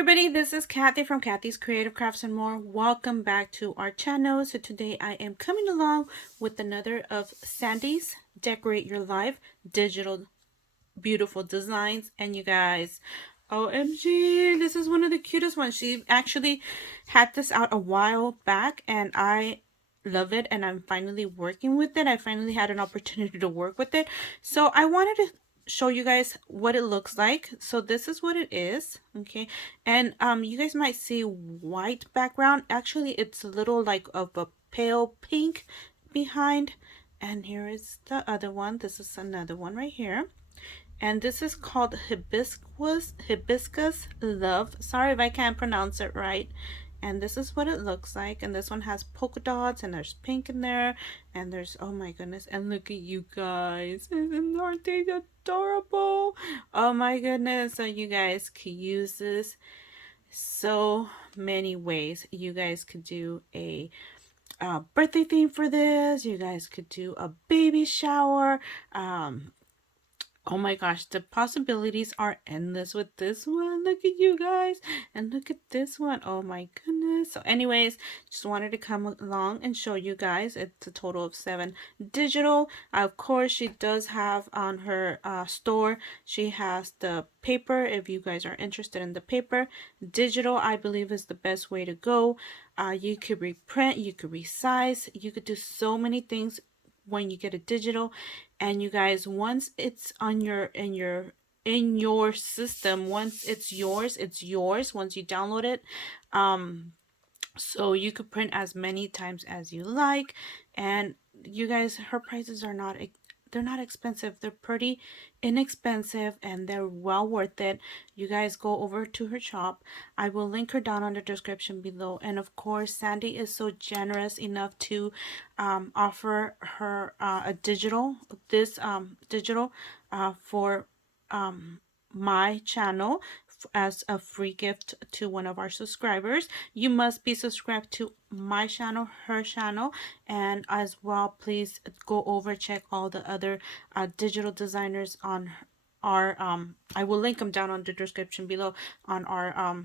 everybody, this is Kathy from Kathy's Creative Crafts and More. Welcome back to our channel. So today I am coming along with another of Sandis Decorate Your Life digital beautiful designs. And you guys, OMG, this is one of the cutest ones. She actually had this out a while back and I love it, and I'm finally working with it. I finally had an opportunity to work with it, so I wanted to show you guys what it looks like. So this is what it is, okay? And you guys might see white background. Actually, it's a little like of a pale pink behind. And here is the other one. This is another one right here, and this is called Hibiscus Love. Sorry if I can't pronounce it right. And this is what it looks like. And this one has polka dots, and there's pink in there, and there's, oh my goodness, and look at you guys, aren't they adorable? Oh my goodness. So you guys could use this so many ways. You guys could do a birthday theme for this. You guys could do a baby shower. Oh my gosh, the possibilities are endless with this one. Look at you guys, and look at this one. Oh my goodness. So anyways, just wanted to come along and show you guys. It's a total of 7 digital. Of course, she does have on her store, she has the paper if you guys are interested in the paper. Digital, I believe, is the best way to go. You could reprint, you could resize, you could do so many things when you get a digital. And you guys, once it's on your in your system, once it's yours, once you download it. So you could print as many times as you like. And you guys, her prices are not, they're not expensive. They're pretty inexpensive, and they're well worth it. You guys go over to her shop. I will link her down on the description below. And of course, Sandy is so generous enough to offer her a digital, digital for my channel as a free gift to one of our subscribers. You must be subscribed to my channel, her channel, and as well, please go over, check all the other digital designers on our I will link them down on the description below, on our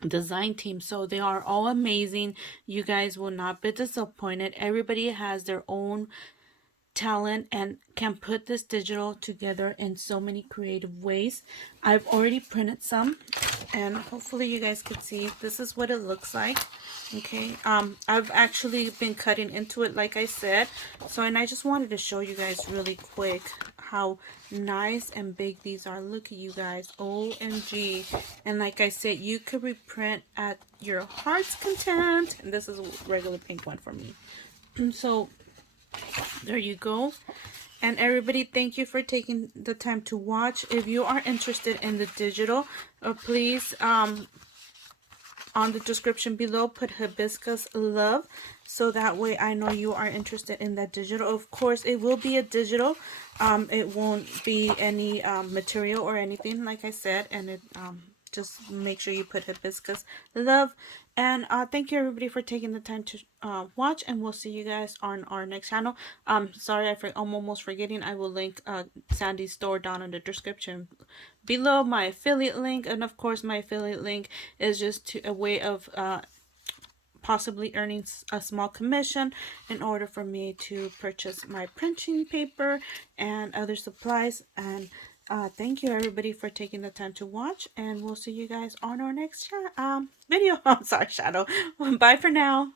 design team. So they are all amazing. You guys will not be disappointed. Everybody has their own talent and can put this digital together in so many creative ways. I've already printed some, and hopefully you guys can see. This is what it looks like. Okay, I've actually been cutting into it, like I said. So, and I just wanted to show you guys really quick how nice and big these are. Look at you guys, OMG. And like I said, you could reprint at your heart's content. And this is a regular pink one for me. So there you go. And everybody, thank you for taking the time to watch. If you are interested in the digital, please on the description below put Hibiscus Love, so that way I know you are interested in that digital. Of course, it will be a digital. It won't be any material or anything, like I said. And it just make sure you put Hibiscus Love. And thank you everybody for taking the time to watch, and we'll see you guys on our next channel. Sorry, I'm almost forgetting. I will link Sandy's store down in the description below, my affiliate link. And of course, my affiliate link is just a way of possibly earning a small commission in order for me to purchase my printing paper and other supplies. And thank you everybody for taking the time to watch, and we'll see you guys on our next video. I'm sorry, shadow. Bye for now.